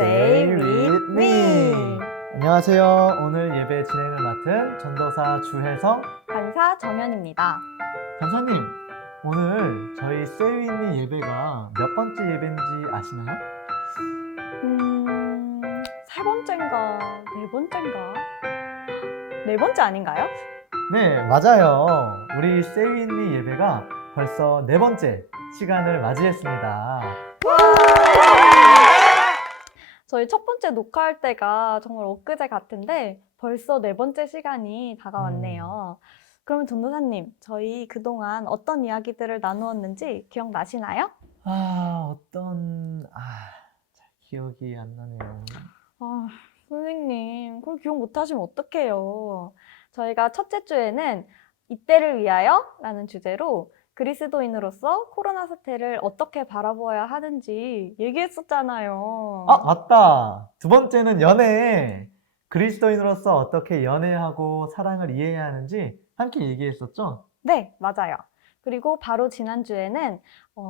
Say with me. 안녕하세요. 오늘 예배 진행을 맡은 전도사 주혜성 간사 정연입니다. 간사님, 오늘 저희 Say with me 예배가 몇 번째 예배인지 아시나요? 세 번째인가, 네 번째인가? 네 번째 아닌가요? 네, 맞아요. 우리 Say with me 예배가 벌써 네 번째 시간을 맞이했습니다. 저희 첫 번째 녹화할 때가 정말 엊그제 같은데 벌써 네 번째 시간이 다가왔네요. 그러면 전도사님, 저희 그동안 어떤 이야기들을 나누었는지 기억나시나요? 잘 기억이 안 나네요. 선생님, 그걸 기억 못하시면 어떡해요. 저희가 첫째 주에는 이때를 위하여 라는 주제로 그리스도인으로서 코로나 사태를 어떻게 바라보아야 하는지 얘기했었잖아요. 맞다. 두 번째는 연애. 그리스도인으로서 어떻게 연애하고 사랑을 이해해야 하는지 함께 얘기했었죠? 네, 맞아요. 그리고 바로 지난주에는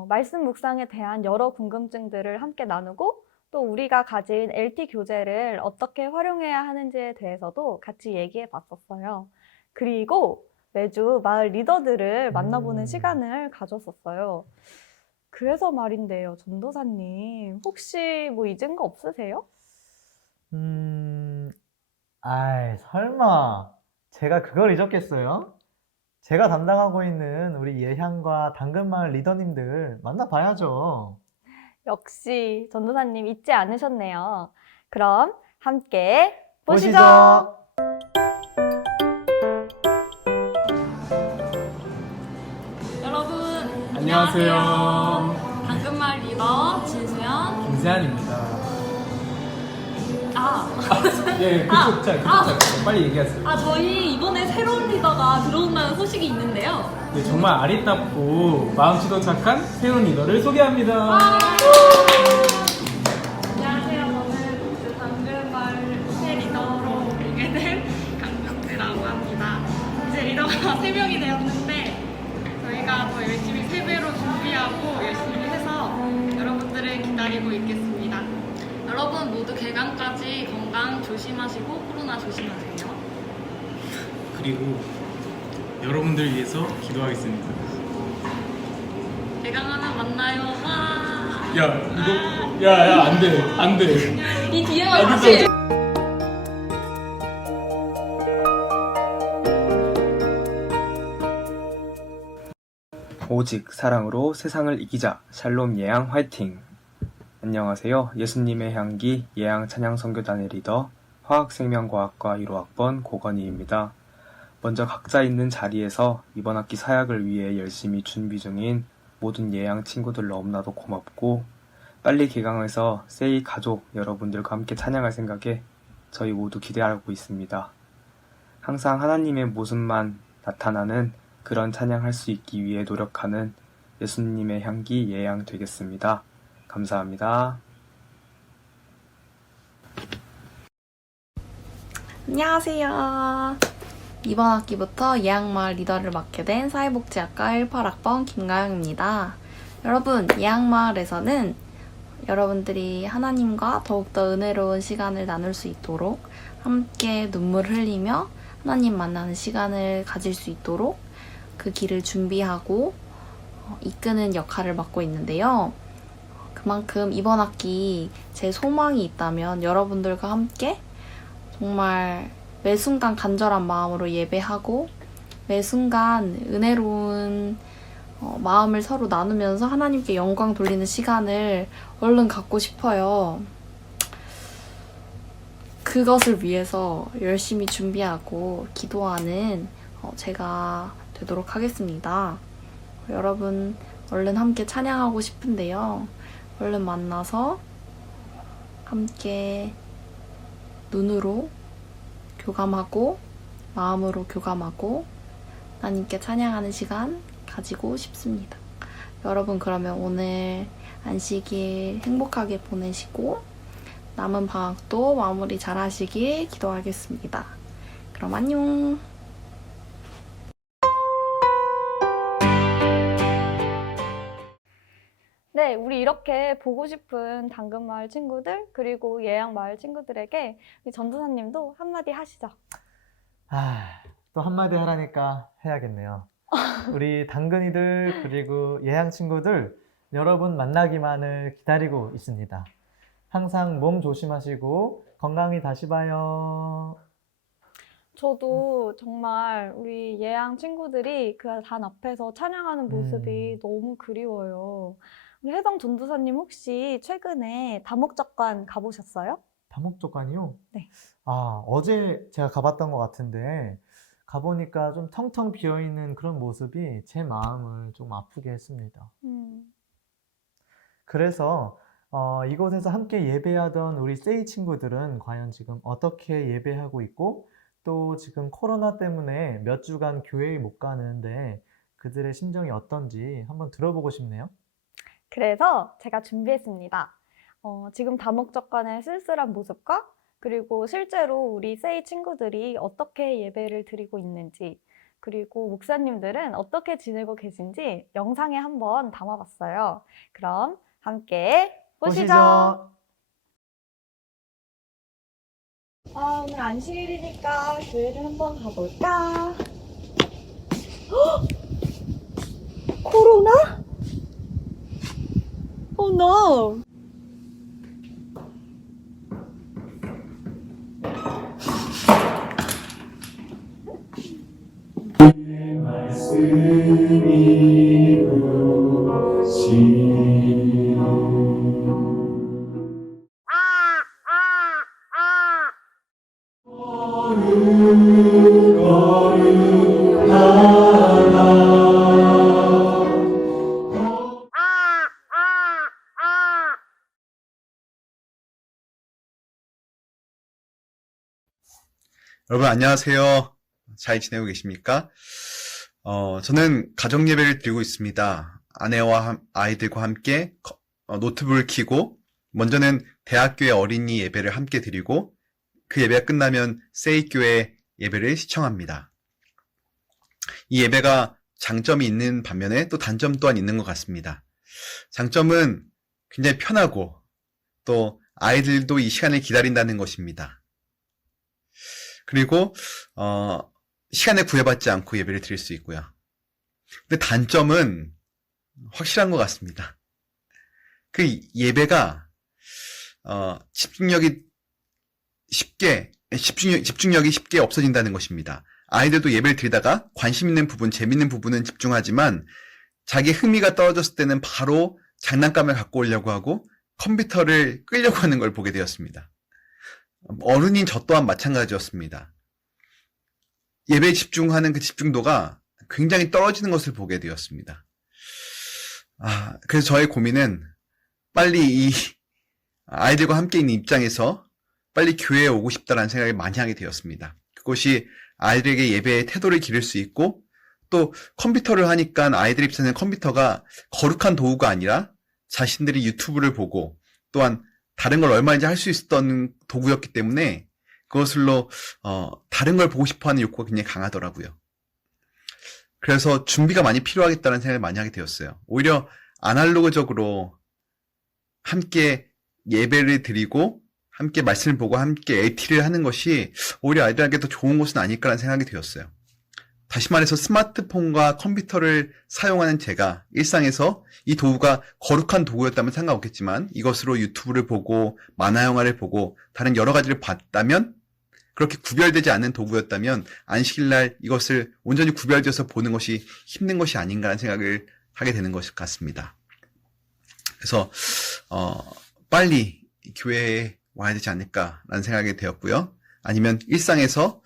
말씀 묵상에 대한 여러 궁금증들을 함께 나누고 또 우리가 가진 LT 교재를 어떻게 활용해야 하는지에 대해서도 같이 얘기해 봤었어요. 그리고 매주 마을 리더들을 만나보는 시간을 가졌었어요. 그래서 말인데요, 전도사님. 혹시 뭐 잊은 거 없으세요? 설마 제가 그걸 잊었겠어요? 제가 담당하고 있는 우리 예향과 당근마을 리더님들 만나봐야죠. 역시 전도사님 잊지 않으셨네요. 그럼 함께 보시죠. 여러분 안녕하세요. 당근마을 리더 진수연. 김세한입니다. 아, 예, 그쪽 잘, 빨리 얘기하세요. 저희 이번에 새로운 리더가 들어온다는 소식이 있는데요. 네, 정말 아리따고 마음씨도 착한 새로운 리더를 소개합니다. 안녕하세요. 저는 당근마을 새 리더로 오게 된 강명주라고 합니다. 이제 리더가 3명이 되었는데 저희가 더 열심히 세배로 준비하고 열심히 해서 여러분들을 기다리고 있겠습니다. 여러분 모두 개강까지 건강 조심하시고 코로나 조심하세요. 그리고 여러분들 위해서 기도하겠습니다. 개강하면 만나요. 와. 야, 안 돼, 안 돼. 이 뒤에만 다시. 오직 사랑으로 세상을 이기자. 샬롬 예양 화이팅! 안녕하세요. 예수님의 향기 예양 찬양선교단의 리더 화학생명과학과 1호학번 고건희입니다. 먼저 각자 있는 자리에서 이번 학기 사역을 위해 열심히 준비 중인 모든 예양 친구들 너무나도 고맙고 빨리 개강해서 세이 가족 여러분들과 함께 찬양할 생각에 저희 모두 기대하고 있습니다. 항상 하나님의 모습만 나타나는 그런 찬양할 수 있기 위해 노력하는 예수님의 향기 예양 되겠습니다. 감사합니다. 안녕하세요. 이번 학기부터 예양마을 리더를 맡게 된 사회복지학과 18학번 김가영입니다. 여러분, 예양마을에서는 여러분들이 하나님과 더욱더 은혜로운 시간을 나눌 수 있도록 함께 눈물 흘리며 하나님 만나는 시간을 가질 수 있도록 그 길을 준비하고 이끄는 역할을 맡고 있는데요. 그만큼 이번 학기 제 소망이 있다면 여러분들과 함께 정말 매 순간 간절한 마음으로 예배하고 매 순간 은혜로운 마음을 서로 나누면서 하나님께 영광 돌리는 시간을 얼른 갖고 싶어요. 그것을 위해서 열심히 준비하고 기도하는 제가 되도록 하겠습니다. 여러분 얼른 함께 찬양하고 싶은데요. 얼른 만나서 함께 눈으로 교감하고 마음으로 교감하고 하나님께 찬양하는 시간 가지고 싶습니다. 여러분 그러면 오늘 안식일 행복하게 보내시고 남은 방학도 마무리 잘 하시길 기도하겠습니다. 그럼 안녕. 네, 네, 우리 이렇게 보고 싶은 당근마을 친구들, 그리고 예양마을 친구들에게 우리 전도사님도 한마디 하시죠. 또 한마디 하라니까 해야겠네요. 우리 당근이들 그리고 예양 친구들 여러분 만나기만을 기다리고 있습니다. 항상 몸 조심하시고 건강히 다시 봐요. 저도 정말 우리 예양 친구들이 그 단 앞에서 찬양하는 모습이 너무 그리워요. 우리 혜성 전도사님 혹시 최근에 다목적관 가보셨어요? 다목적관이요? 네. 어제 제가 가봤던 것 같은데 가보니까 좀 텅텅 비어있는 그런 모습이 제 마음을 좀 아프게 했습니다. 그래서 이곳에서 함께 예배하던 우리 세이 친구들은 과연 지금 어떻게 예배하고 있고 또 지금 코로나 때문에 몇 주간 교회에 못 가는데 그들의 심정이 어떤지 한번 들어보고 싶네요. 그래서 제가 준비했습니다. 지금 다목적관의 쓸쓸한 모습과 그리고 실제로 우리 세이 친구들이 어떻게 예배를 드리고 있는지 그리고 목사님들은 어떻게 지내고 계신지 영상에 한번 담아봤어요. 그럼 함께 보시죠. 오늘 안식일이니까 교회를 한번 가볼까? 헉! 코로나? Oh no! 여러분 안녕하세요. 잘 지내고 계십니까? 저는 가정 예배를 드리고 있습니다. 아내와 아이들과 함께 노트북을 켜고 먼저는 대학교의 어린이 예배를 함께 드리고 그 예배가 끝나면 세이교회 예배를 시청합니다. 이 예배가 장점이 있는 반면에 또 단점 또한 있는 것 같습니다. 장점은 굉장히 편하고 또 아이들도 이 시간을 기다린다는 것입니다. 그리고 시간에 구애받지 않고 예배를 드릴 수 있고요. 근데 단점은 확실한 것 같습니다. 그 예배가 집중력이 쉽게 없어진다는 것입니다. 아이들도 예배를 드리다가 관심 있는 부분, 재밌는 부분은 집중하지만 자기 흥미가 떨어졌을 때는 바로 장난감을 갖고 오려고 하고 컴퓨터를 끄려고 하는 걸 보게 되었습니다. 어른인 저 또한 마찬가지였습니다. 예배에 집중하는 그 집중도가 굉장히 떨어지는 것을 보게 되었습니다. 그래서 저의 고민은 빨리 이 아이들과 함께 있는 입장에서 빨리 교회에 오고 싶다라는 생각을 많이 하게 되었습니다. 그것이 아이들에게 예배의 태도를 기를 수 있고 또 컴퓨터를 하니까 아이들 입장에서는 컴퓨터가 거룩한 도구가 아니라 자신들이 유튜브를 보고 또한 다른 걸 얼마든지 할 수 있었던 도구였기 때문에 그것으로 다른 걸 보고 싶어하는 욕구가 굉장히 강하더라고요. 그래서 준비가 많이 필요하겠다는 생각을 많이 하게 되었어요. 오히려 아날로그적으로 함께 예배를 드리고 함께 말씀을 보고 함께 LT를 하는 것이 오히려 아이들에게 더 좋은 것은 아닐까라는 생각이 되었어요. 다시 말해서 스마트폰과 컴퓨터를 사용하는 제가 일상에서 이 도구가 거룩한 도구였다면 상관없겠지만 이것으로 유튜브를 보고 만화 영화를 보고 다른 여러 가지를 봤다면 그렇게 구별되지 않는 도구였다면 안식일날 이것을 온전히 구별되어서 보는 것이 힘든 것이 아닌가라는 생각을 하게 되는 것 같습니다. 그래서 빨리 교회에 와야 되지 않을까라는 생각이 되었고요. 아니면 일상에서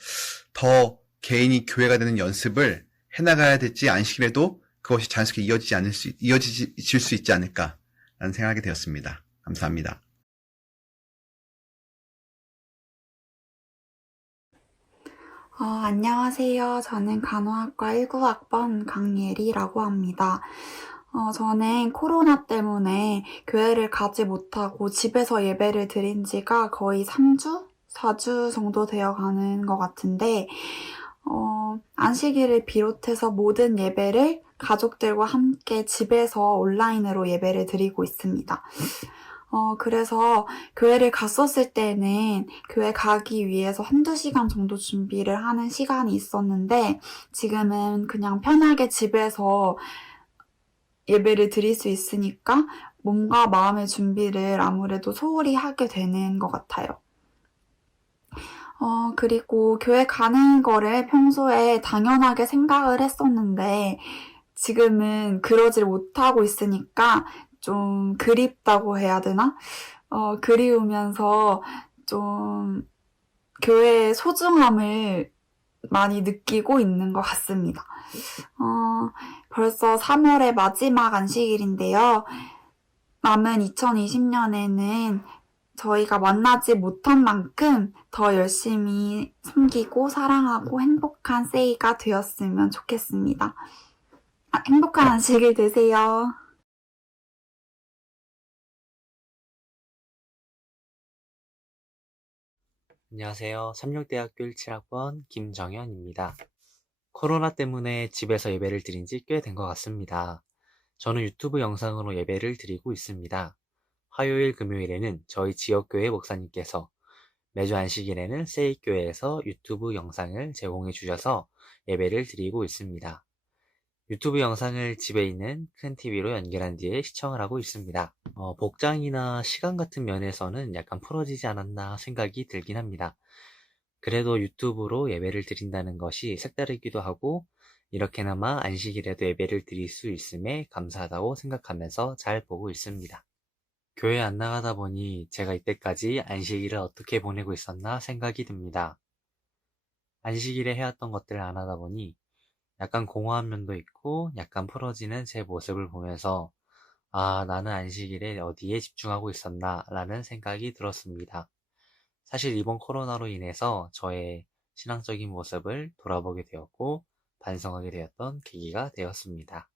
더 개인이 교회가 되는 연습을 해나가야 될지 안식일에도 그것이 자연스럽게 이어질 수 있지 않을까라는 생각이 되었습니다. 감사합니다. 안녕하세요. 저는 간호학과 19학번 강예리라고 합니다. 저는 코로나 때문에 교회를 가지 못하고 집에서 예배를 드린 지가 거의 3주? 4주 정도 되어 가는 것 같은데, 안식일을 비롯해서 모든 예배를 가족들과 함께 집에서 온라인으로 예배를 드리고 있습니다. 그래서 교회를 갔었을 때는 교회 가기 위해서 한두 시간 정도 준비를 하는 시간이 있었는데 지금은 그냥 편하게 집에서 예배를 드릴 수 있으니까 몸과 마음의 준비를 아무래도 소홀히 하게 되는 것 같아요. 그리고 교회 가는 거를 평소에 당연하게 생각을 했었는데 지금은 그러질 못하고 있으니까 좀 그립다고 해야 되나? 그리우면서 좀 교회의 소중함을 많이 느끼고 있는 것 같습니다. 벌써 3월의 마지막 안식일인데요. 남은 2020년에는 저희가 만나지 못한 만큼 더 열심히 섬기고 사랑하고 행복한 세이가 되었으면 좋겠습니다. 행복한 안식일 되세요. 안녕하세요. 삼육대학교 17학번 김정현입니다. 코로나 때문에 집에서 예배를 드린 지 꽤 된 것 같습니다. 저는 유튜브 영상으로 예배를 드리고 있습니다. 화요일, 금요일에는 저희 지역교회 목사님께서, 매주 안식일에는 세이교회에서 유튜브 영상을 제공해 주셔서 예배를 드리고 있습니다. 유튜브 영상을 집에 있는 큰 TV로 연결한 뒤에 시청을 하고 있습니다. 복장이나 시간 같은 면에서는 약간 풀어지지 않았나 생각이 들긴 합니다. 그래도 유튜브로 예배를 드린다는 것이 색다르기도 하고 이렇게나마 안식일에도 예배를 드릴 수 있음에 감사하다고 생각하면서 잘 보고 있습니다. 교회 안 나가다 보니 제가 이때까지 안식일을 어떻게 보내고 있었나 생각이 듭니다. 안식일에 해왔던 것들을 안 하다 보니 약간 공허한 면도 있고 약간 풀어지는 제 모습을 보면서 아, 나는 안식일에 어디에 집중하고 있었나 라는 생각이 들었습니다. 사실 이번 코로나로 인해서 저의 신앙적인 모습을 돌아보게 되었고 반성하게 되었던 계기가 되었습니다.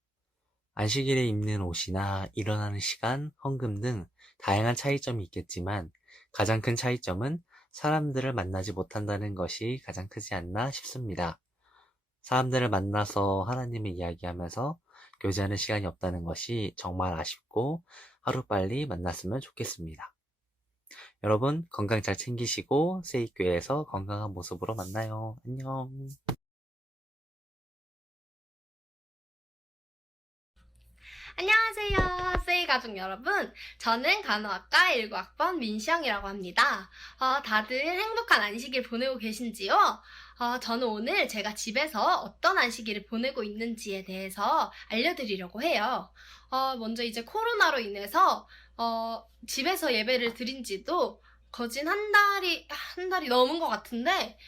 안식일에 입는 옷이나 일어나는 시간, 헌금 등 다양한 차이점이 있겠지만 가장 큰 차이점은 사람들을 만나지 못한다는 것이 가장 크지 않나 싶습니다. 사람들을 만나서 하나님을 이야기하면서 교제하는 시간이 없다는 것이 정말 아쉽고 하루빨리 만났으면 좋겠습니다. 여러분 건강 잘 챙기시고 세이교회에서 건강한 모습으로 만나요. 안녕. 안녕하세요, 세이 가족 여러분. 저는 간호학과 19학번 민시영이라고 합니다. 다들 행복한 안식일 보내고 계신지요? 저는 오늘 제가 집에서 어떤 안식일을 보내고 있는지에 대해서 알려드리려고 해요. 먼저 이제 코로나로 인해서 집에서 예배를 드린 지도 거진 한 달이 넘은 것 같은데,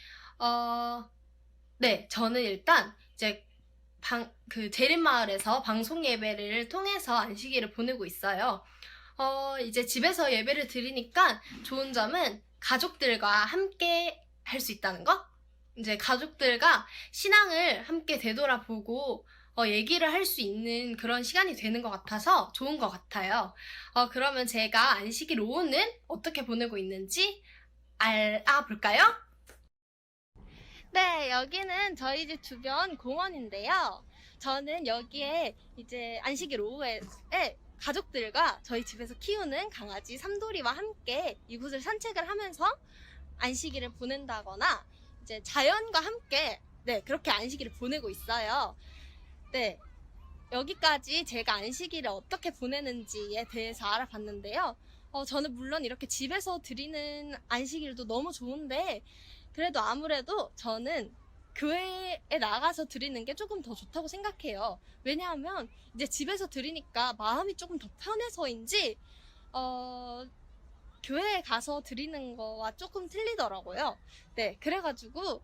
네, 저는 일단 이제 재림마을에서 방송 예배를 통해서 안식일을 보내고 있어요. 이제 집에서 예배를 드리니까 좋은 점은 가족들과 함께 할 수 있다는 거? 이제 가족들과 신앙을 함께 되돌아보고 얘기를 할 수 있는 그런 시간이 되는 것 같아서 좋은 것 같아요. 그러면 제가 안식일 오후는 어떻게 보내고 있는지 알아볼까요? 네, 여기는 저희 집 주변 공원인데요. 저는 여기에 이제 안식일 오후에 가족들과 저희 집에서 키우는 강아지 삼돌이와 함께 이곳을 산책을 하면서 안식일을 보낸다거나 이제 자연과 함께 그렇게 안식일을 보내고 있어요. 네, 여기까지 제가 안식일을 어떻게 보내는지에 대해서 알아봤는데요. 저는 물론 이렇게 집에서 드리는 안식일도 너무 좋은데 그래도 아무래도 저는 교회에 나가서 드리는 게 조금 더 좋다고 생각해요. 왜냐하면 이제 집에서 드리니까 마음이 조금 더 편해서인지 교회에 가서 드리는 거와 조금 틀리더라고요. 네, 그래가지고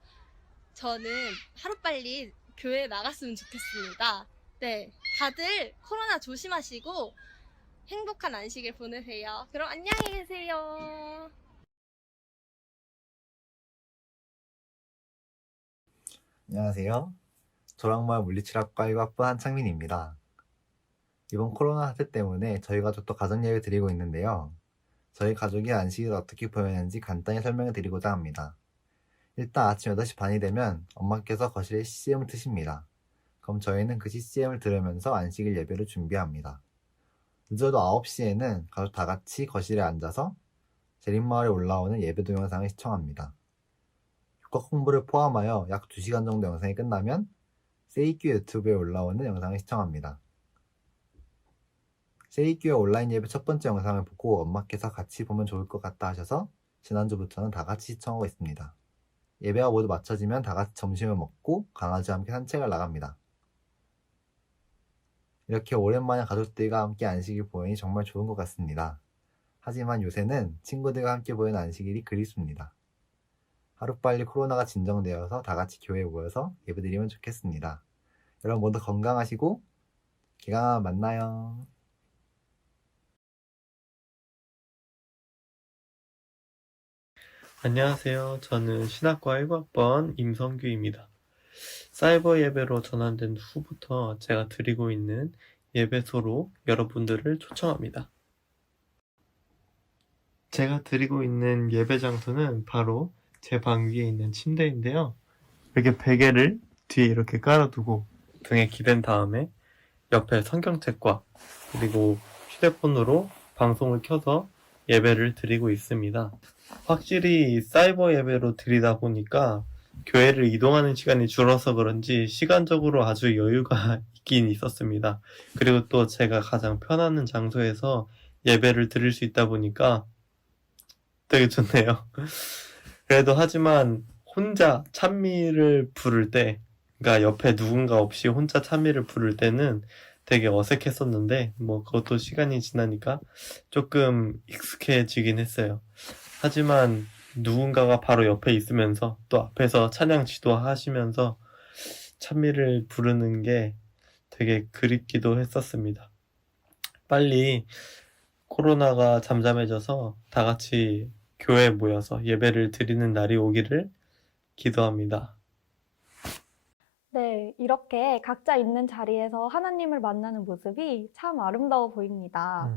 저는 하루빨리 교회에 나갔으면 좋겠습니다. 네, 다들 코로나 조심하시고 행복한 안식일 보내세요. 그럼 안녕히 계세요. 안녕하세요. 조랑마을 물리치료학과 1학번 한창민입니다. 이번 코로나 사태 때문에 저희 가족도 가정예배 드리고 있는데요. 저희 가족이 안식일을 어떻게 보내는지 간단히 설명해 드리고자 합니다. 일단 아침 8시 반이 되면 엄마께서 거실에 CCM을 트십니다. 그럼 저희는 그 CCM을 들으면서 안식일 예배를 준비합니다. 늦어도 9시에는 가족 다 같이 거실에 앉아서 제림마을에 올라오는 예배 동영상을 시청합니다. 육각 공부를 포함하여 약 2시간 정도 영상이 끝나면 세이큐 유튜브에 올라오는 영상을 시청합니다. 세이큐의 온라인 예배 첫 번째 영상을 보고 엄마께서 같이 보면 좋을 것 같다 하셔서 지난주부터는 다 같이 시청하고 있습니다. 예배가 모두 마쳐지면 다 같이 점심을 먹고 강아지와 함께 산책을 나갑니다. 이렇게 오랜만에 가족들과 함께 안식일 보내니 정말 좋은 것 같습니다. 하지만 요새는 친구들과 함께 보내는 안식일이 그립습니다. 하루빨리 코로나가 진정되어서 다 같이 교회에 모여서 예배드리면 좋겠습니다. 여러분 모두 건강하시고 기강아 만나요. 안녕하세요. 저는 신학과 1학번 임성규입니다. 사이버 예배로 전환된 후부터 제가 드리고 있는 예배소로 여러분들을 초청합니다. 제가 드리고 있는 예배 장소는 바로 제 방 위에 있는 침대인데요. 이렇게 베개를 뒤에 이렇게 깔아두고 등에 기댄 다음에 옆에 성경책과 그리고 휴대폰으로 방송을 켜서 예배를 드리고 있습니다. 확실히 사이버 예배로 드리다 보니까 교회를 이동하는 시간이 줄어서 그런지 시간적으로 아주 여유가 있긴 있었습니다. 그리고 또 제가 가장 편안한 장소에서 예배를 드릴 수 있다 보니까 되게 좋네요. 그래도 하지만 혼자 찬미를 부를 때, 그러니까 옆에 누군가 없이 혼자 찬미를 부를 때는 되게 어색했었는데 뭐 그것도 시간이 지나니까 조금 익숙해지긴 했어요. 하지만 누군가가 바로 옆에 있으면서 또 앞에서 찬양 지도하시면서 찬미를 부르는 게 되게 그립기도 했었습니다. 빨리 코로나가 잠잠해져서 다 같이 교회에 모여서 예배를 드리는 날이 오기를 기도합니다. 네, 이렇게 각자 있는 자리에서 하나님을 만나는 모습이 참 아름다워 보입니다.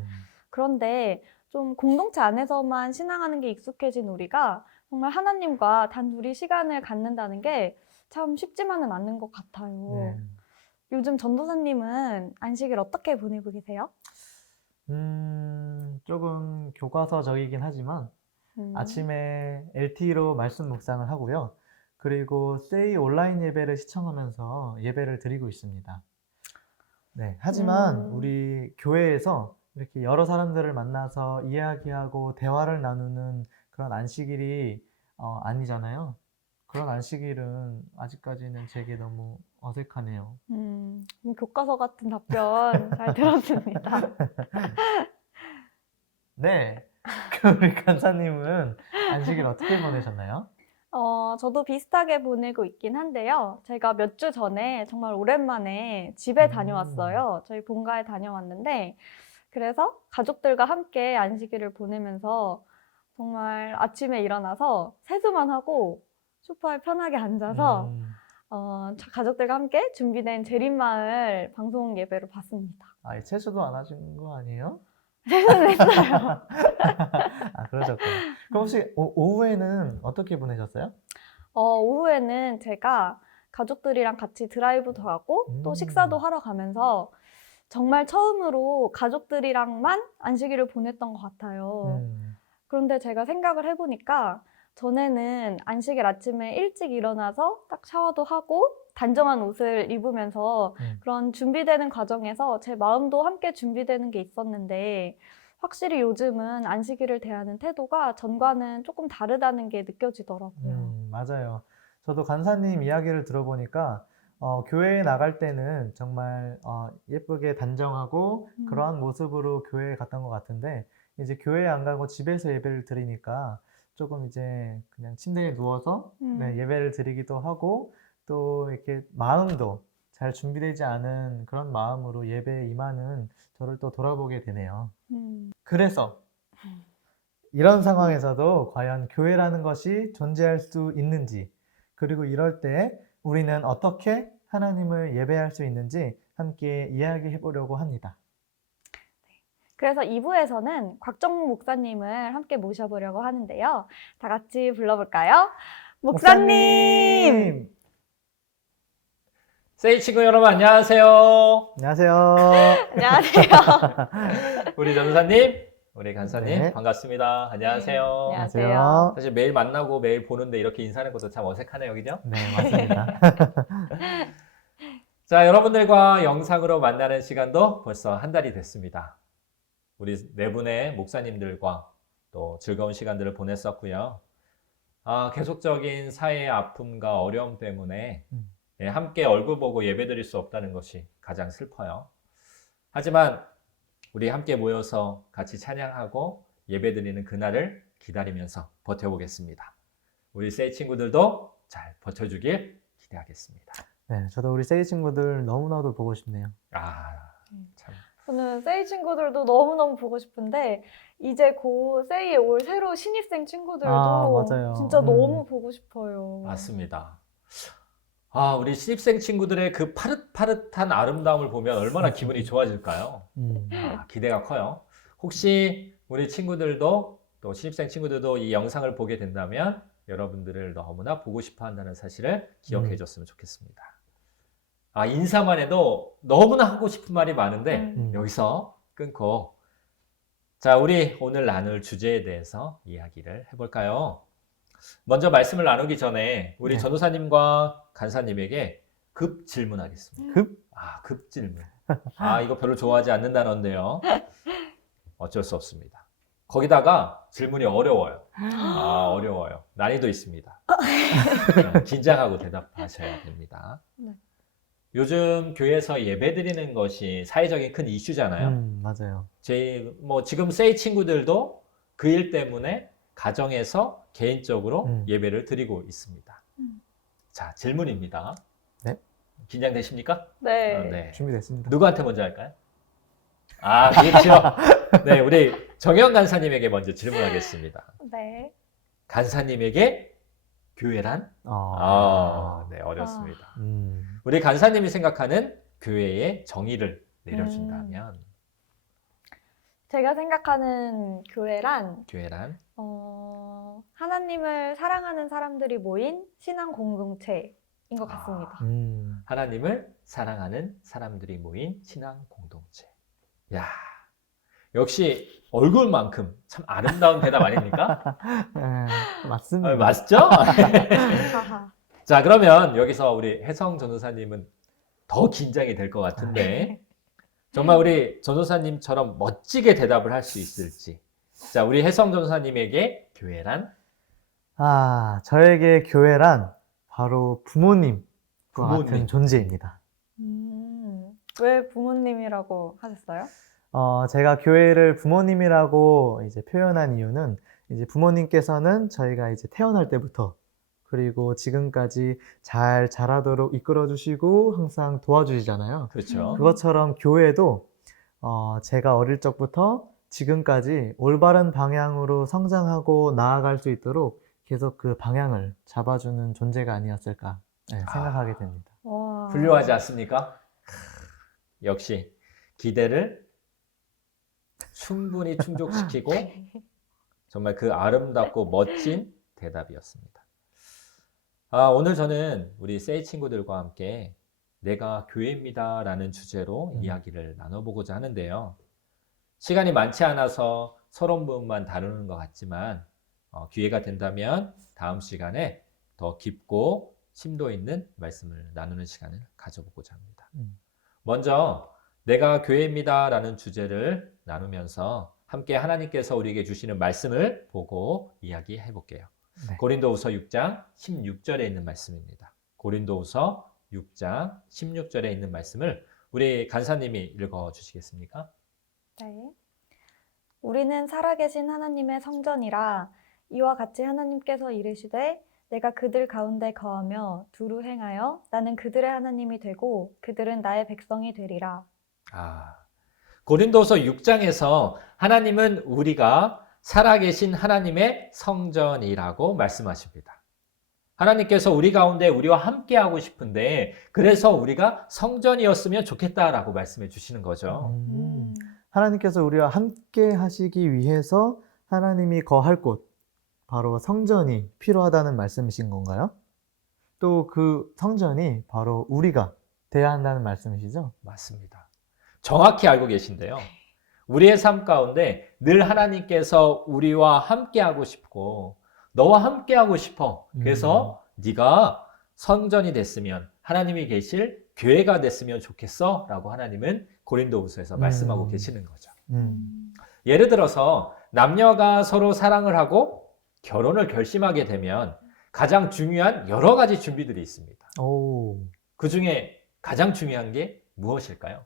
그런데 좀 공동체 안에서만 신앙하는 게 익숙해진 우리가 정말 하나님과 단둘이 시간을 갖는다는 게 참 쉽지만은 않는 것 같아요. 네. 요즘 전도사님은 안식일 어떻게 보내고 계세요? 조금 교과서적이긴 하지만 음, 아침에 LTE로 말씀 묵상을 하고요. 그리고 세이 온라인 예배를 시청하면서 예배를 드리고 있습니다. 네, 하지만 우리 교회에서 이렇게 여러 사람들을 만나서 이야기하고 대화를 나누는 그런 안식일이 아니잖아요. 그런 안식일은 아직까지는 제게 너무 어색하네요. 교과서 같은 답변 잘 들었습니다. 네, 우리 간사님은 안식일 어떻게 보내셨나요? 저도 비슷하게 보내고 있긴 한데요. 제가 몇 주 전에 정말 오랜만에 집에 다녀왔어요. 저희 본가에 다녀왔는데, 그래서 가족들과 함께 안식일을 보내면서 정말 아침에 일어나서 세수만 하고 소파에 편하게 앉아서 가족들과 함께 준비된 제림마을 방송 예배를 봤습니다. 아, 세수도 안 하신 거 아니에요? 세수는 했어요. 아, 그러셨구나. 그럼 혹시 오후에는 어떻게 보내셨어요? 오후에는 제가 가족들이랑 같이 드라이브도 하고 또 식사도 하러 가면서 정말 처음으로 가족들이랑만 안식일을 보냈던 것 같아요. 그런데 제가 생각을 해보니까 전에는 안식일 아침에 일찍 일어나서 딱 샤워도 하고 단정한 옷을 입으면서 그런 준비되는 과정에서 제 마음도 함께 준비되는 게 있었는데 확실히 요즘은 안식일을 대하는 태도가 전과는 조금 다르다는 게 느껴지더라고요. 맞아요. 저도 간사님 이야기를 들어보니까 교회에 나갈 때는 정말 예쁘게 단정하고 그러한 모습으로 교회에 갔던 것 같은데 이제 교회에 안 가고 집에서 예배를 드리니까 조금 이제 그냥 침대에 누워서 네, 예배를 드리기도 하고 또 이렇게 마음도 잘 준비되지 않은 그런 마음으로 예배에 임하는 저를 또 돌아보게 되네요. 그래서 이런 상황에서도 과연 교회라는 것이 존재할 수 있는지, 그리고 이럴 때 우리는 어떻게 하나님을 예배할 수 있는지 함께 이야기해 보려고 합니다. 그래서 2부에서는 곽정무 목사님을 함께 모셔보려고 하는데요. 다 같이 불러볼까요? 목사님! 세이 친구 여러분 안녕하세요. 안녕하세요. 안녕하세요. 우리 전사님, 우리 간사님 네. 반갑습니다. 안녕하세요. 안녕하세요. 사실 매일 만나고 매일 보는데 이렇게 인사하는 것도 참 어색하네요, 그죠? 네, 맞습니다. 자, 여러분들과 영상으로 만나는 시간도 벌써 한 달이 됐습니다. 우리 네 분의 목사님들과 또 즐거운 시간들을 보냈었고요. 계속적인 사회의 아픔과 어려움 때문에 함께 얼굴 보고 예배드릴 수 없다는 것이 가장 슬퍼요. 하지만 우리 함께 모여서 같이 찬양하고 예배드리는 그날을 기다리면서 버텨보겠습니다. 우리 세이 친구들도 잘 버텨주길 기대하겠습니다. 네, 저도 우리 세이 친구들 너무나도 보고 싶네요. 참. 저는 세이 친구들도 너무너무 보고 싶은데 이제 곧 세이에 올 새로 신입생 친구들도 맞아요. 진짜 너무 보고 싶어요. 맞습니다. 우리 신입생 친구들의 그 파릇파릇한 아름다움을 보면 얼마나 기분이 좋아질까요? 기대가 커요. 혹시 우리 친구들도 또 신입생 친구들도 이 영상을 보게 된다면 여러분들을 너무나 보고 싶어 한다는 사실을 기억해 줬으면 좋겠습니다. 인사만 해도 너무나 하고 싶은 말이 많은데 여기서 끊고 자, 우리 오늘 나눌 주제에 대해서 이야기를 해볼까요? 먼저 말씀을 나누기 전에 우리 네. 전도사님과 간사님에게 급 질문하겠습니다. 급? 급 질문. 이거 별로 좋아하지 않는 단어인데요. 어쩔 수 없습니다. 거기다가 질문이 어려워요. 어려워요. 난이도 있습니다. 긴장하고 대답하셔야 됩니다. 네. 요즘 교회에서 예배드리는 것이 사회적인 큰 이슈잖아요. 맞아요. 지금 세이 친구들도 그 일 때문에 가정에서 개인적으로 예배를 드리고 있습니다. 자, 질문입니다. 네. 긴장되십니까? 네. 네. 준비됐습니다. 누구한테 먼저 할까요? 그렇죠. 네, 우리 정현 간사님에게 먼저 질문하겠습니다. 네. 간사님에게 교회란? 네, 어렵습니다. 우리 간사님이 생각하는 교회의 정의를 내려준다면 제가 생각하는 교회란 하나님을 사랑하는 사람들이 모인 신앙 공동체인 것 같습니다. 하나님을 사랑하는 사람들이 모인 신앙 공동체. 야, 역시 얼굴만큼 참 아름다운 대답 아닙니까? 맞습니다. 맞죠? 자, 그러면 여기서 우리 혜성 전도사님은 더 긴장이 될 것 같은데 정말 우리 전도사님처럼 멋지게 대답을 할 수 있을지. 자, 우리 혜성 전도사님에게 교회란? 저에게 교회란 바로 부모님과 같은 존재입니다. 왜 부모님이라고 하셨어요? 제가 교회를 부모님이라고 이제 표현한 이유는 이제 부모님께서는 저희가 이제 태어날 때부터 그리고 지금까지 잘 자라도록 이끌어 주시고 항상 도와주시잖아요. 그렇죠. 그것처럼 교회도 제가 어릴 적부터 지금까지 올바른 방향으로 성장하고 나아갈 수 있도록 계속 그 방향을 잡아주는 존재가 아니었을까 생각하게 됩니다. 훌륭하지 않습니까? 역시 기대를 충분히 충족시키고 정말 그 아름답고 멋진 대답이었습니다. 오늘 저는 우리 세이 친구들과 함께 내가 교회입니다 라는 주제로 이야기를 나눠보고자 하는데요. 시간이 많지 않아서 서론 부분만 다루는 것 같지만 기회가 된다면 다음 시간에 더 깊고 심도 있는 말씀을 나누는 시간을 가져보고자 합니다. 먼저 내가 교회입니다 라는 주제를 나누면서 함께 하나님께서 우리에게 주시는 말씀을 보고 이야기해 볼게요. 네. 고린도후서 6장 16절에 있는 말씀입니다. 고린도후서 6장 16절에 있는 말씀을 우리 간사님이 읽어 주시겠습니까? 네. 우리는 살아계신 하나님의 성전이라 이와 같이 하나님께서 이르시되 내가 그들 가운데 거하며 두루 행하여 나는 그들의 하나님이 되고 그들은 나의 백성이 되리라. 고린도서 6장에서 하나님은 우리가 살아계신 하나님의 성전이라고 말씀하십니다. 하나님께서 우리 가운데 우리와 함께 하고 싶은데 그래서 우리가 성전이었으면 좋겠다라고 말씀해 주시는 거죠. 하나님께서 우리와 함께 하시기 위해서 하나님이 거할 곳, 바로 성전이 필요하다는 말씀이신 건가요? 또 그 성전이 바로 우리가 돼야 한다는 말씀이시죠? 맞습니다. 정확히 알고 계신데요. 우리의 삶 가운데 늘 하나님께서 우리와 함께하고 싶고 너와 함께하고 싶어. 그래서 네가 성전이 됐으면 하나님이 계실 교회가 됐으면 좋겠어 라고 하나님은 고린도후서에서 말씀하고 계시는 거죠. 예를 들어서 남녀가 서로 사랑을 하고 결혼을 결심하게 되면 가장 중요한 여러 가지 준비들이 있습니다. 오, 그 중에 가장 중요한 게 무엇일까요?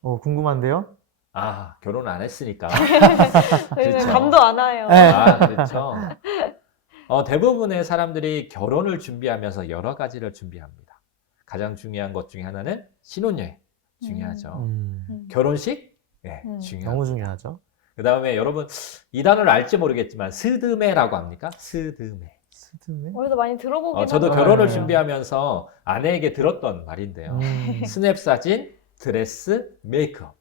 궁금한데요? 아, 결혼 안 했으니까. 저희는 그렇죠. 감도 안 와요. 아, 그렇죠. 대부분의 사람들이 결혼을 준비하면서 여러 가지를 준비합니다. 가장 중요한 것 중에 하나는 신혼여행. 중요하죠. 결혼식? 네, 중요합니다. 너무 중요하죠. 그 다음에 여러분, 이 단어를 알지 모르겠지만, 스드메라고 합니까? 스드메. 스드메? 어디서 많이 들어보긴 저도 하잖아요. 결혼을 준비하면서 아내에게 들었던 말인데요. 스냅 사진, 드레스, 메이크업.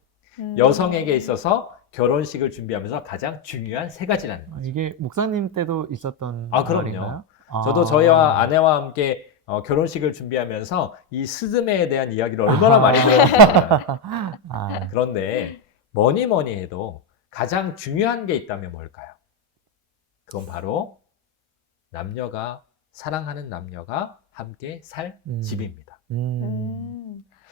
여성에게 있어서 결혼식을 준비하면서 가장 중요한 세 가지라는 거죠. 이게 목사님 때도 있었던 그럼요. 말인가요? 저도 저희와 아내와 함께 결혼식을 준비하면서 이 스드메에 대한 이야기를 얼마나 많이 들었는지. 그런데 뭐니 해도 가장 중요한 게 있다면 뭘까요? 그건 바로 사랑하는 남녀가 함께 살 집입니다.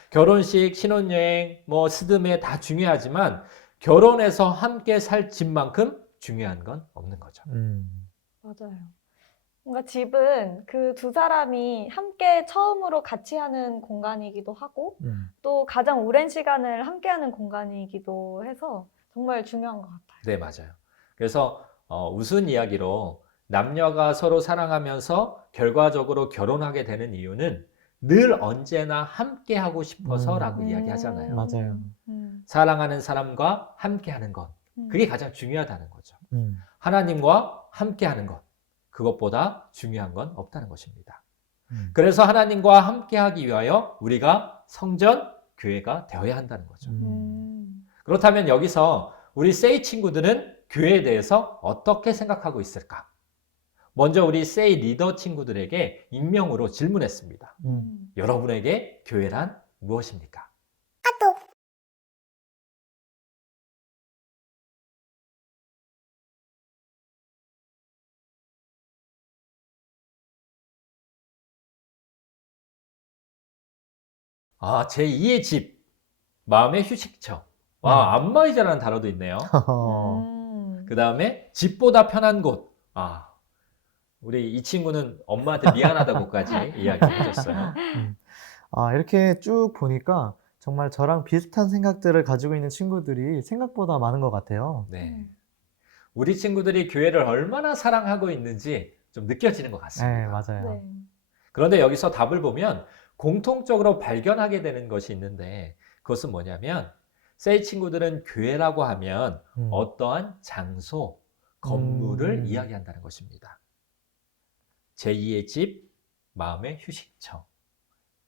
결혼식, 신혼여행, 스드메 다 중요하지만 결혼해서 함께 살 집만큼 중요한 건 없는 거죠. 맞아요. 뭔가 집은 그 두 사람이 함께 처음으로 같이 하는 공간이기도 하고 또 가장 오랜 시간을 함께 하는 공간이기도 해서 정말 중요한 것 같아요. 네, 맞아요. 그래서 우스운 이야기로 남녀가 서로 사랑하면서 결과적으로 결혼하게 되는 이유는 늘 언제나 함께 하고 싶어서라고 이야기하잖아요. 맞아요. 사랑하는 사람과 함께 하는 것. 그게 가장 중요하다는 거죠. 하나님과 함께 하는 것. 그것보다 중요한 건 없다는 것입니다. 그래서 하나님과 함께 하기 위하여 우리가 성전, 교회가 되어야 한다는 거죠. 그렇다면 여기서 우리 세이 친구들은 교회에 대해서 어떻게 생각하고 있을까? 먼저 우리 세이 리더 친구들에게 익명으로 질문했습니다. 여러분에게 교회란 무엇입니까? 제2의 집, 마음의 휴식처. 와, 안마의자라는 단어도 있네요. 그 다음에 집보다 편한 곳. 우리 이 친구는 엄마한테 미안하다고까지 이야기해줬어요. 이렇게 쭉 보니까 정말 저랑 비슷한 생각들을 가지고 있는 친구들이 생각보다 많은 것 같아요. 네. 우리 친구들이 교회를 얼마나 사랑하고 있는지 좀 느껴지는 것 같습니다. 네, 맞아요. 그런데 여기서 답을 보면 공통적으로 발견하게 되는 것이 있는데 그것은 뭐냐면 세이 친구들은 교회라고 하면 어떠한 장소, 건물을 이야기한다는 것입니다. 제2의 집, 마음의 휴식처.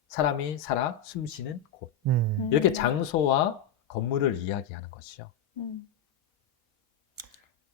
사람이 살아 숨쉬는 곳. 이렇게 장소와 건물을 이야기하는 것이죠.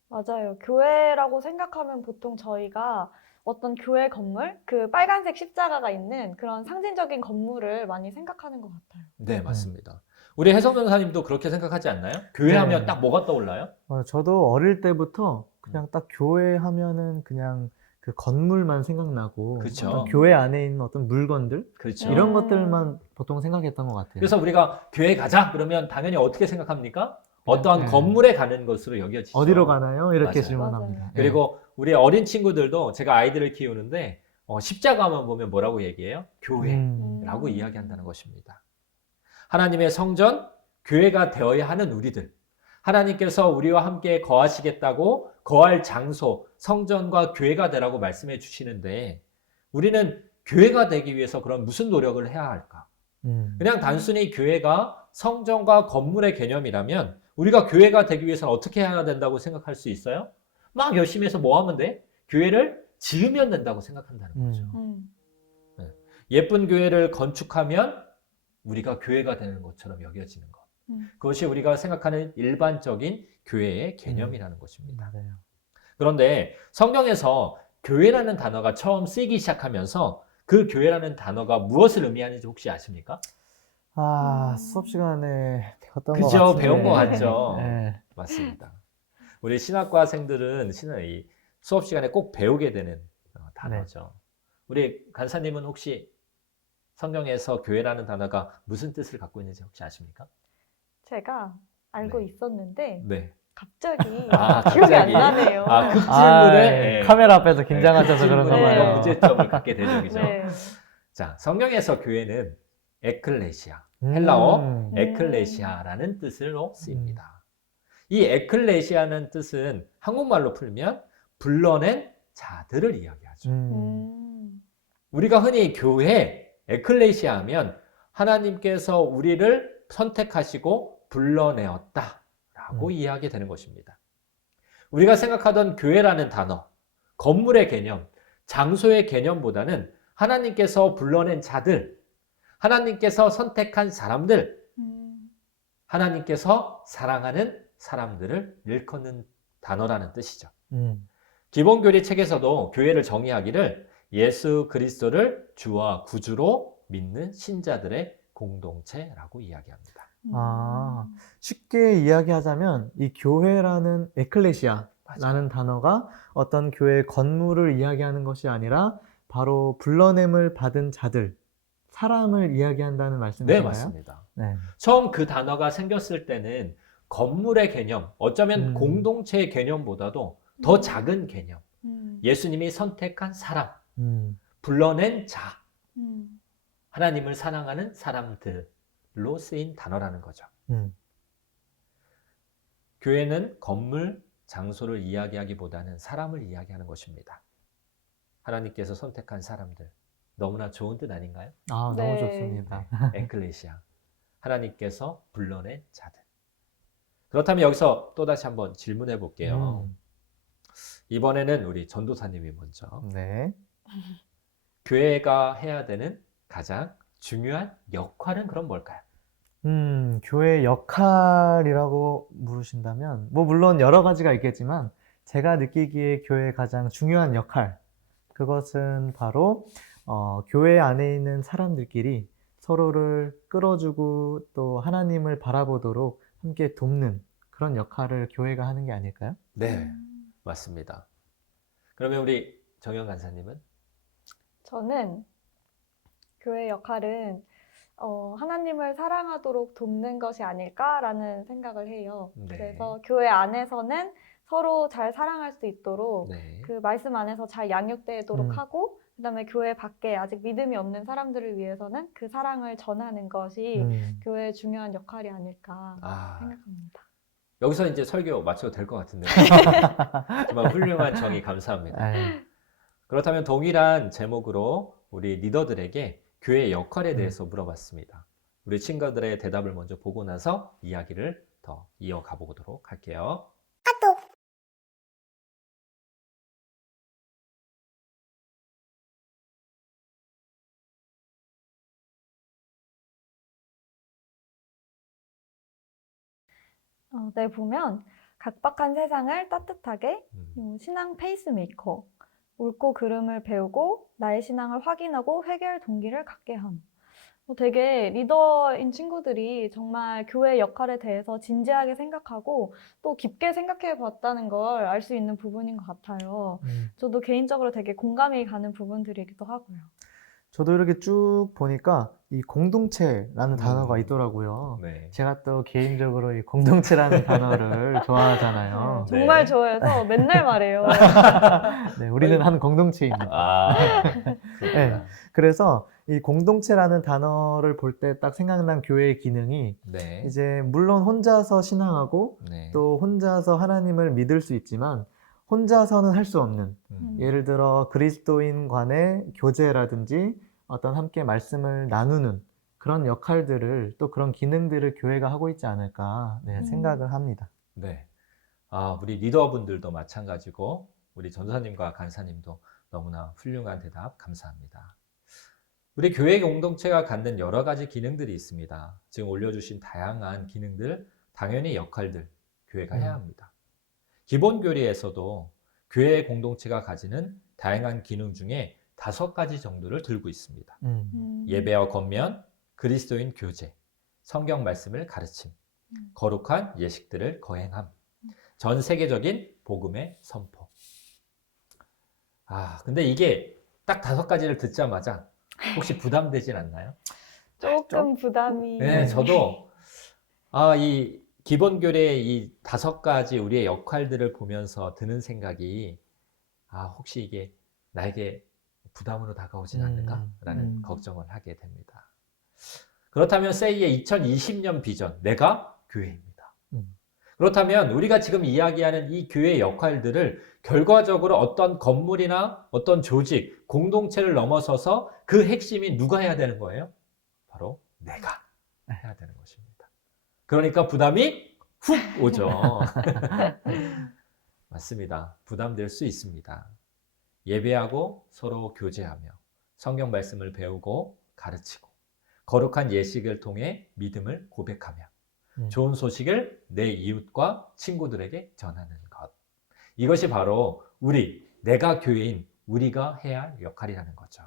맞아요. 교회라고 생각하면 보통 저희가 어떤 교회 건물, 그 빨간색 십자가가 있는 그런 상징적인 건물을 많이 생각하는 것 같아요. 네, 맞습니다. 우리 혜성 전사님도 그렇게 생각하지 않나요? 교회 하면 딱 뭐가 떠올라요? 저도 어릴 때부터 그냥 딱 교회 하면은 그냥 그 건물만 생각나고 그렇죠. 어떤 교회 안에 있는 어떤 물건들 그렇죠. 이런 것들만 보통 생각했던 것 같아요. 그래서 우리가 교회 가자 그러면 당연히 어떻게 생각합니까? 어떠한 건물에 가는 것으로 여겨지죠. 어디로 가나요? 이렇게 맞아요. 질문합니다. 그리고 우리 어린 친구들도 제가 아이들을 키우는데 십자가만 보면 뭐라고 얘기해요? 교회라고 이야기한다는 것입니다. 하나님의 성전, 교회가 되어야 하는 우리들. 하나님께서 우리와 함께 거하시겠다고 거할 장소, 성전과 교회가 되라고 말씀해 주시는데 우리는 교회가 되기 위해서 그런 무슨 노력을 해야 할까? 그냥 단순히 교회가 성전과 건물의 개념이라면 우리가 교회가 되기 위해서는 어떻게 해야 된다고 생각할 수 있어요? 막 열심히 해서 뭐 하면 돼? 교회를 지으면 된다고 생각한다는 거죠. 네. 예쁜 교회를 건축하면 우리가 교회가 되는 것처럼 여겨지는 것. 그것이 우리가 생각하는 일반적인 교회의 개념이라는 것입니다. 그런데 성경에서 교회라는 단어가 처음 쓰이기 시작하면서 그 교회라는 단어가 무엇을 의미하는지 혹시 아십니까? 수업 시간에 배웠던 것 그죠? 같은데. 배운 것 같죠? 네. 맞습니다. 우리 신학과생들은 이 수업 시간에 꼭 배우게 되는 단어죠. 우리 간사님은 혹시 성경에서 교회라는 단어가 무슨 뜻을 갖고 있는지 혹시 아십니까? 제가 알고 네. 있었는데 네. 갑자기 갑자기? 기억이 안 나네요. 그 질문에 카메라 앞에서 긴장하셔서 그런 거 네. 봐요. 문제점을 갖게 되죠. 그죠? 네. 자, 성경에서 교회는 에클레시아, 헬라어 에클레시아라는 뜻으로 쓰입니다. 이 에클레시아는 뜻은 한국말로 풀면 불러낸 자들을 이야기하죠. 우리가 흔히 교회, 에클레시아 하면 하나님께서 우리를 선택하시고 불러내었다라고 이해하게 되는 것입니다. 우리가 생각하던 교회라는 단어, 건물의 개념, 장소의 개념보다는 하나님께서 불러낸 자들, 하나님께서 선택한 사람들, 하나님께서 사랑하는 사람들을 일컫는 단어라는 뜻이죠. 기본교리 책에서도 교회를 정의하기를 예수 그리스도를 주와 구주로 믿는 신자들의 공동체라고 이야기합니다. 쉽게 이야기하자면 이 교회라는 에클레시아라는 단어가 어떤 교회 건물을 이야기하는 것이 아니라 바로 불러냄을 받은 자들, 사람을 이야기한다는 말씀이신가요? 네, 맞습니다. 네. 처음 그 단어가 생겼을 때는 건물의 개념, 어쩌면 공동체의 개념보다도 더 작은 개념, 예수님이 선택한 사람, 불러낸 자, 하나님을 사랑하는 사람들로 쓰인 단어라는 거죠. 교회는 건물, 장소를 이야기하기보다는 사람을 이야기하는 것입니다. 하나님께서 선택한 사람들, 너무나 좋은 뜻 아닌가요? 너무 좋습니다. 에클레시아, 하나님께서 불러낸 자들. 그렇다면 여기서 또다시 한번 질문해 볼게요. 이번에는 우리 전도사님이 먼저. 네. 교회가 해야 되는 가장 중요한 역할은 그럼 뭘까요? 교회의 역할이라고 물으신다면, 물론 여러 가지가 있겠지만, 제가 느끼기에 교회의 가장 중요한 역할, 그것은 바로, 교회 안에 있는 사람들끼리 서로를 끌어주고 또 하나님을 바라보도록 함께 돕는 그런 역할을 교회가 하는 게 아닐까요? 네, 맞습니다. 그러면 우리 정현 간사님은? 저는 교회 역할은 하나님을 사랑하도록 돕는 것이 아닐까라는 생각을 해요. 네. 그래서 교회 안에서는 서로 잘 사랑할 수 있도록 네. 그 말씀 안에서 잘 양육되도록 하고 그다음에 교회 밖에 아직 믿음이 없는 사람들을 위해서는 그 사랑을 전하는 것이 교회의 중요한 역할이 아닐까 생각합니다. 여기서 이제 설교 마쳐도 될 것 같은데요. 정말 훌륭한 정의 감사합니다. 그렇다면 동일한 제목으로 우리 리더들에게 교회의 역할에 대해서 물어봤습니다. 우리 친구들의 대답을 먼저 보고 나서 이야기를 더 이어가 보도록 할게요. 네, 보면 각박한 세상을 따뜻하게 신앙 페이스메이커, 옳고 그름을 배우고 나의 신앙을 확인하고 해결 동기를 갖게 함. 되게 리더인 친구들이 정말 교회 역할에 대해서 진지하게 생각하고 또 깊게 생각해 봤다는 걸 알 수 있는 부분인 것 같아요. 저도 개인적으로 되게 공감이 가는 부분들이기도 하고요. 저도 이렇게 쭉 보니까 이 공동체라는 단어가 있더라고요. 네. 제가 또 개인적으로 이 공동체라는 단어를 좋아하잖아요. 정말 좋아해서 맨날 말해요. 네, 우리는 한 공동체입니다. 네, 그래서 이 공동체라는 단어를 볼 때 딱 생각난 교회의 기능이 네. 이제 물론 혼자서 신앙하고 네. 또 혼자서 하나님을 믿을 수 있지만 혼자서는 할 수 없는 예를 들어 그리스도인 간의 교제라든지 어떤 함께 말씀을 나누는 그런 역할들을 또 그런 기능들을 교회가 하고 있지 않을까 생각을 합니다. 네. 우리 리더분들도 마찬가지고 우리 전도사님과 간사님도 너무나 훌륭한 대답 감사합니다. 우리 교회 공동체가 갖는 여러 가지 기능들이 있습니다. 지금 올려주신 다양한 기능들, 당연히 역할들 교회가 해야 합니다. 기본 교리에서도 교회 공동체가 가지는 다양한 기능 중에 5가지 정도를 들고 있습니다. 예배와 권면, 그리스도인 교제, 성경 말씀을 가르침, 거룩한 예식들을 거행함, 전 세계적인 복음의 선포. 근데 이게 딱 5가지를 듣자마자 혹시 부담되진 않나요? 조금 부담이. 네, 저도 이 기본 교례의 이 5가지 우리의 역할들을 보면서 드는 생각이 혹시 이게 나에게 부담으로 다가오진 않을까라는 걱정을 하게 됩니다. 그렇다면 세이의 2020년 비전, 내가 교회입니다. 그렇다면 우리가 지금 이야기하는 이 교회의 역할들을 결과적으로 어떤 건물이나 어떤 조직, 공동체를 넘어서서 그 핵심이 누가 해야 되는 거예요? 바로 내가 해야 되는 것입니다. 그러니까 부담이 훅 오죠. 맞습니다. 부담될 수 있습니다. 예배하고 서로 교제하며 성경 말씀을 배우고 가르치고 거룩한 예식을 통해 믿음을 고백하며 좋은 소식을 내 이웃과 친구들에게 전하는 것. 이것이 바로 내가 교회인 우리가 해야 할 역할이라는 거죠.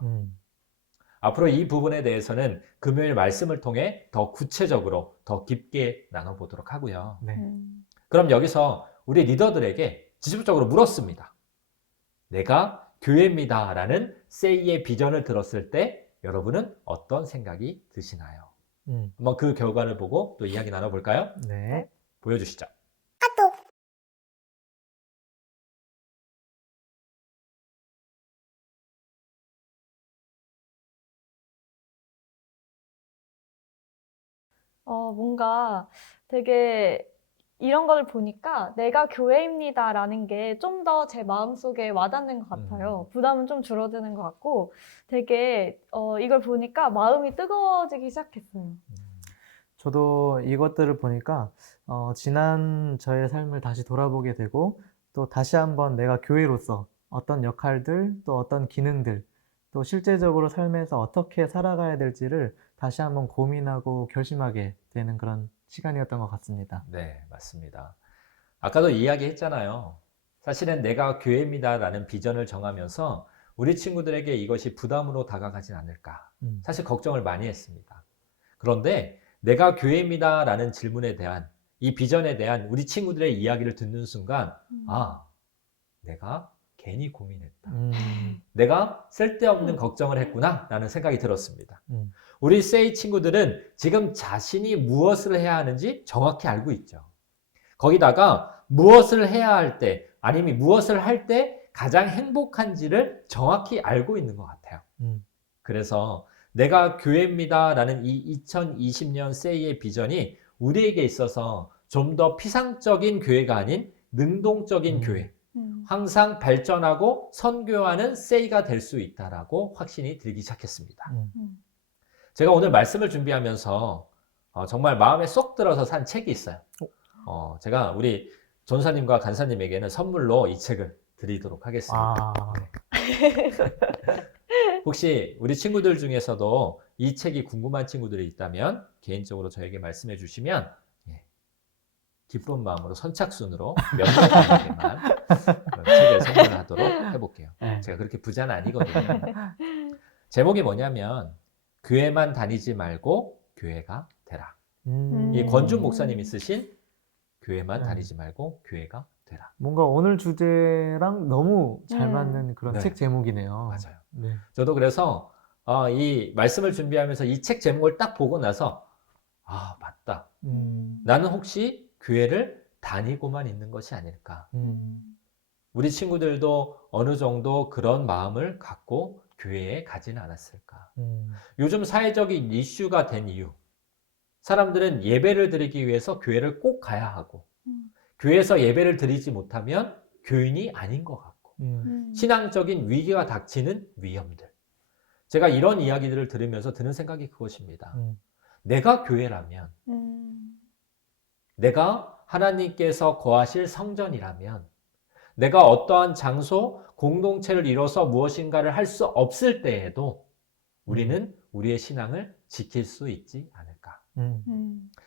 앞으로 이 부분에 대해서는 금요일 말씀을 통해 더 구체적으로 더 깊게 나눠보도록 하고요. 그럼 여기서 우리 리더들에게 직접적으로 물었습니다. 내가 교회입니다 라는 세이의 비전을 들었을 때 여러분은 어떤 생각이 드시나요? 한번 그 결과를 보고 또 이야기 나눠볼까요? 네. 보여주시죠. 뭔가 되게 이런 걸 보니까 내가 교회입니다라는 게 좀 더 제 마음속에 와닿는 것 같아요. 부담은 좀 줄어드는 것 같고 되게 이걸 보니까 마음이 뜨거워지기 시작했어요. 저도 이것들을 보니까 지난 저의 삶을 다시 돌아보게 되고 또 다시 한번 내가 교회로서 어떤 역할들 또 어떤 기능들 또 실제적으로 삶에서 어떻게 살아가야 될지를 다시 한번 고민하고 결심하게 되는 그런 시간이었던 것 같습니다. 네, 맞습니다. 아까도 이야기했잖아요. 사실은 내가 교회입니다 라는 비전을 정하면서 우리 친구들에게 이것이 부담으로 다가가진 않을까. 사실 걱정을 많이 했습니다. 그런데 내가 교회입니다 라는 질문에 대한 이 비전에 대한 우리 친구들의 이야기를 듣는 순간 내가 괜히 고민했다. 내가 쓸데없는 걱정을 했구나 라는 생각이 들었습니다. 우리 세이 친구들은 지금 자신이 무엇을 해야 하는지 정확히 알고 있죠. 거기다가 무엇을 해야 할 때, 아니면 무엇을 할 때 가장 행복한지를 정확히 알고 있는 것 같아요. 그래서 내가 교회입니다 라는 이 2020년 세이의 비전이 우리에게 있어서 좀 더 피상적인 교회가 아닌 능동적인 교회, 항상 발전하고 선교하는 세이가 될 수 있다라고 확신이 들기 시작했습니다. 제가 오늘 말씀을 준비하면서 정말 마음에 쏙 들어서 산 책이 있어요. 제가 우리 전사님과 간사님에게는 선물로 이 책을 드리도록 하겠습니다. 혹시 우리 친구들 중에서도 이 책이 궁금한 친구들이 있다면 개인적으로 저에게 말씀해 주시면 기쁜 마음으로 선착순으로 몇 명에게만 책을 선물하도록 해볼게요. 제가 그렇게 부자는 아니거든요. 제목이 뭐냐면 교회만 다니지 말고 교회가 되라. 이 권준 목사님이 쓰신 교회만 다니지 말고 교회가 되라. 뭔가 오늘 주제랑 너무 잘 맞는 그런 책 제목이네요. 맞아요. 네. 저도 그래서 이 말씀을 준비하면서 이 책 제목을 딱 보고 나서 맞다. 나는 혹시 교회를 다니고만 있는 것이 아닐까. 우리 친구들도 어느 정도 그런 마음을 갖고 교회에 가지는 않았을까. 요즘 사회적인 이슈가 된 이유. 사람들은 예배를 드리기 위해서 교회를 꼭 가야 하고 교회에서 예배를 드리지 못하면 교인이 아닌 것 같고 신앙적인 위기가 닥치는 위험들. 제가 이런 이야기들을 들으면서 드는 생각이 그것입니다. 내가 교회라면 내가 하나님께서 거하실 성전이라면 내가 어떠한 장소, 공동체를 이뤄서 무엇인가를 할 수 없을 때에도 우리는 우리의 신앙을 지킬 수 있지 않을까.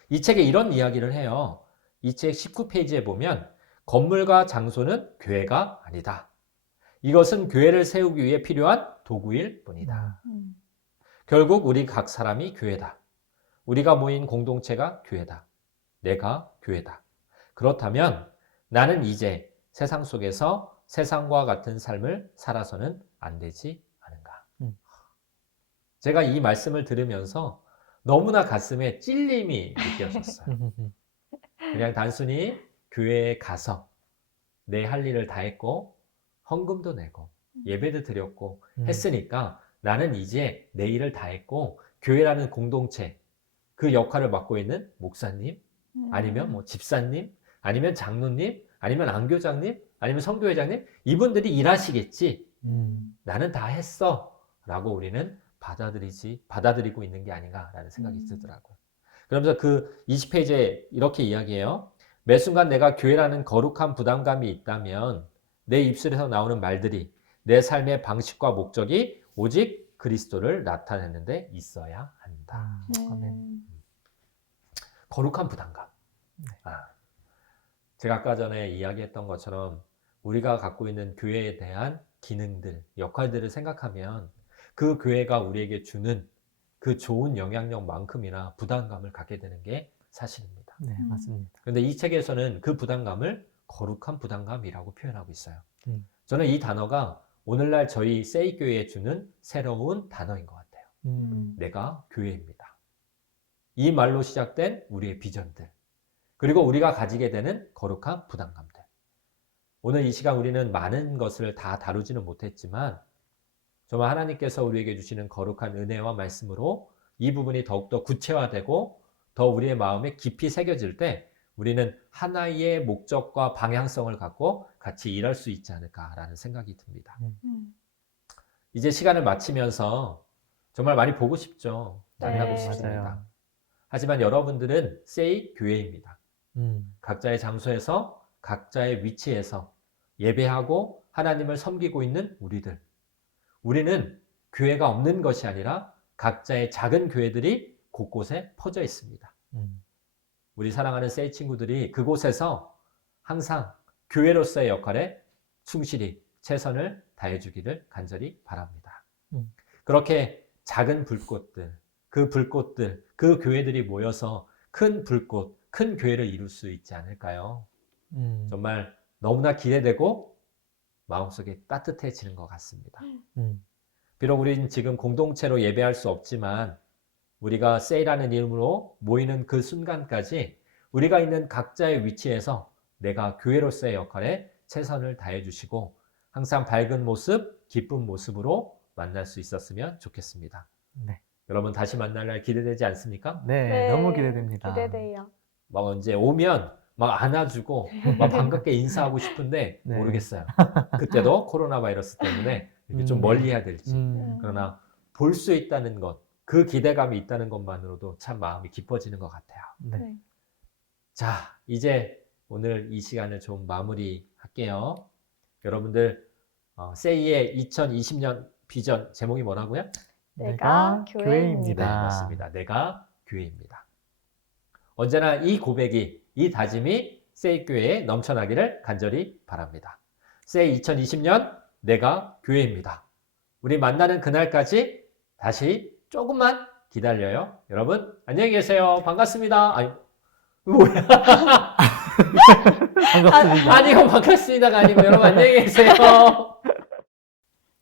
이 책에 이런 이야기를 해요. 이 책 19페이지에 보면 건물과 장소는 교회가 아니다. 이것은 교회를 세우기 위해 필요한 도구일 뿐이다. 결국 우리 각 사람이 교회다. 우리가 모인 공동체가 교회다. 내가 교회다. 그렇다면 나는 이제 세상 속에서 세상과 같은 삶을 살아서는 안 되지 않은가. 제가 이 말씀을 들으면서 너무나 가슴에 찔림이 느껴졌어요. 그냥 단순히 교회에 가서 내 할 일을 다 했고 헌금도 내고 예배도 드렸고 했으니까 나는 이제 내 일을 다 했고 교회라는 공동체 그 역할을 맡고 있는 목사님 아니면 뭐 집사님 아니면 장로님 아니면 안교장님 아니면 성교회장님 이분들이 일하시겠지. 나는 다 했어 라고 우리는 받아들이고 있는 게 아닌가라는 생각이 들더라고요. 그러면서 그 20페이지에 이렇게 이야기해요. 매 순간 내가 교회라는 거룩한 부담감이 있다면 내 입술에서 나오는 말들이 내 삶의 방식과 목적이 오직 그리스도를 나타내는 데 있어야 한다. 거룩한 부담감. 제가 아까 전에 이야기했던 것처럼 우리가 갖고 있는 교회에 대한 기능들, 역할들을 생각하면 그 교회가 우리에게 주는 그 좋은 영향력만큼이나 부담감을 갖게 되는 게 사실입니다. 네, 맞습니다. 그런데 이 책에서는 그 부담감을 거룩한 부담감이라고 표현하고 있어요. 저는 이 단어가 오늘날 저희 세이교회에 주는 새로운 단어인 것 같아요. 내가 교회입니다. 이 말로 시작된 우리의 비전들, 그리고 우리가 가지게 되는 거룩한 부담감들. 오늘 이 시간 우리는 많은 것을 다 다루지는 못했지만 정말 하나님께서 우리에게 주시는 거룩한 은혜와 말씀으로 이 부분이 더욱더 구체화되고 더 우리의 마음에 깊이 새겨질 때 우리는 하나의 목적과 방향성을 갖고 같이 일할 수 있지 않을까라는 생각이 듭니다. 이제 시간을 마치면서 정말 많이 보고 싶죠. 만나고 네. 싶습니다. 맞아요. 하지만 여러분들은 세이 교회입니다. 각자의 장소에서 각자의 위치에서 예배하고 하나님을 섬기고 있는 우리들. 우리는 교회가 없는 것이 아니라 각자의 작은 교회들이 곳곳에 퍼져 있습니다. 우리 사랑하는 세이 친구들이 그곳에서 항상 교회로서의 역할에 충실히 최선을 다해주기를 간절히 바랍니다. 그렇게 작은 불꽃들, 그 교회들이 모여서 큰 불꽃, 큰 교회를 이룰 수 있지 않을까요? 정말 너무나 기대되고 마음속에 따뜻해지는 것 같습니다. 비록 우리는 지금 공동체로 예배할 수 없지만 우리가 세이라는 이름으로 모이는 그 순간까지 우리가 있는 각자의 위치에서 내가 교회로서의 역할에 최선을 다해 주시고 항상 밝은 모습, 기쁜 모습으로 만날 수 있었으면 좋겠습니다. 네. 여러분 다시 만날 날 기대되지 않습니까? 네, 너무 기대됩니다. 기대돼요. 막 언제 오면 막 안아주고 막 반갑게 인사하고 싶은데 네. 모르겠어요. 그때도 코로나 바이러스 때문에 이렇게 좀 멀리 해야 될지. 그러나 볼 수 있다는 것, 그 기대감이 있다는 것만으로도 참 마음이 기뻐지는 것 같아요. 네. 자, 이제 오늘 이 시간을 좀 마무리할게요. 여러분들 세이의 2020년 비전 제목이 뭐라고요? 내가 네, 교회입니다. 맞습니다. 내가 교회입니다. 언제나 이 고백이, 이 다짐이 세이 교회에 넘쳐나기를 간절히 바랍니다. 세이 2020년 내가 교회입니다. 우리 만나는 그날까지 다시 조금만 기다려요. 여러분 안녕히 계세요. 반갑습니다. 아니 뭐야? 반갑습니다. 아니요, 반갑습니다가 아니고 여러분 안녕히 계세요.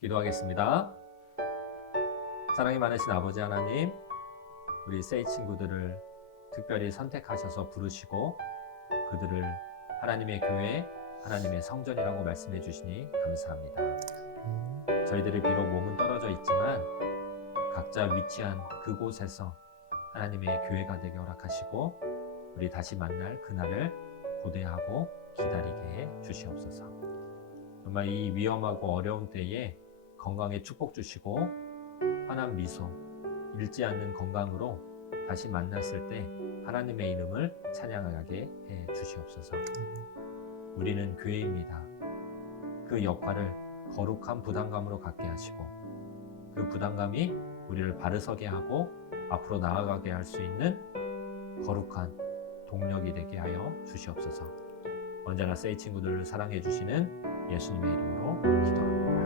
기도하겠습니다. 사랑이 많으신 아버지 하나님, 우리 세이 친구들을 특별히 선택하셔서 부르시고 그들을 하나님의 교회, 하나님의 성전이라고 말씀해 주시니 감사합니다. 저희들이 비록 몸은 떨어져 있지만 각자 위치한 그곳에서 하나님의 교회가 되게 허락하시고 우리 다시 만날 그날을 고대하고 기다리게 해 주시옵소서. 정말 이 위험하고 어려운 때에 건강에 축복 주시고 환한 미소, 잃지 않는 건강으로 다시 만났을 때 하나님의 이름을 찬양하게 해 주시옵소서. 우리는 교회입니다. 그 역할을 거룩한 부담감으로 갖게 하시고 그 부담감이 우리를 바르서게 하고 앞으로 나아가게 할 수 있는 거룩한 동력이 되게 하여 주시옵소서. 언제나 세이 친구들을 사랑해 주시는 예수님의 이름으로 기도합니다.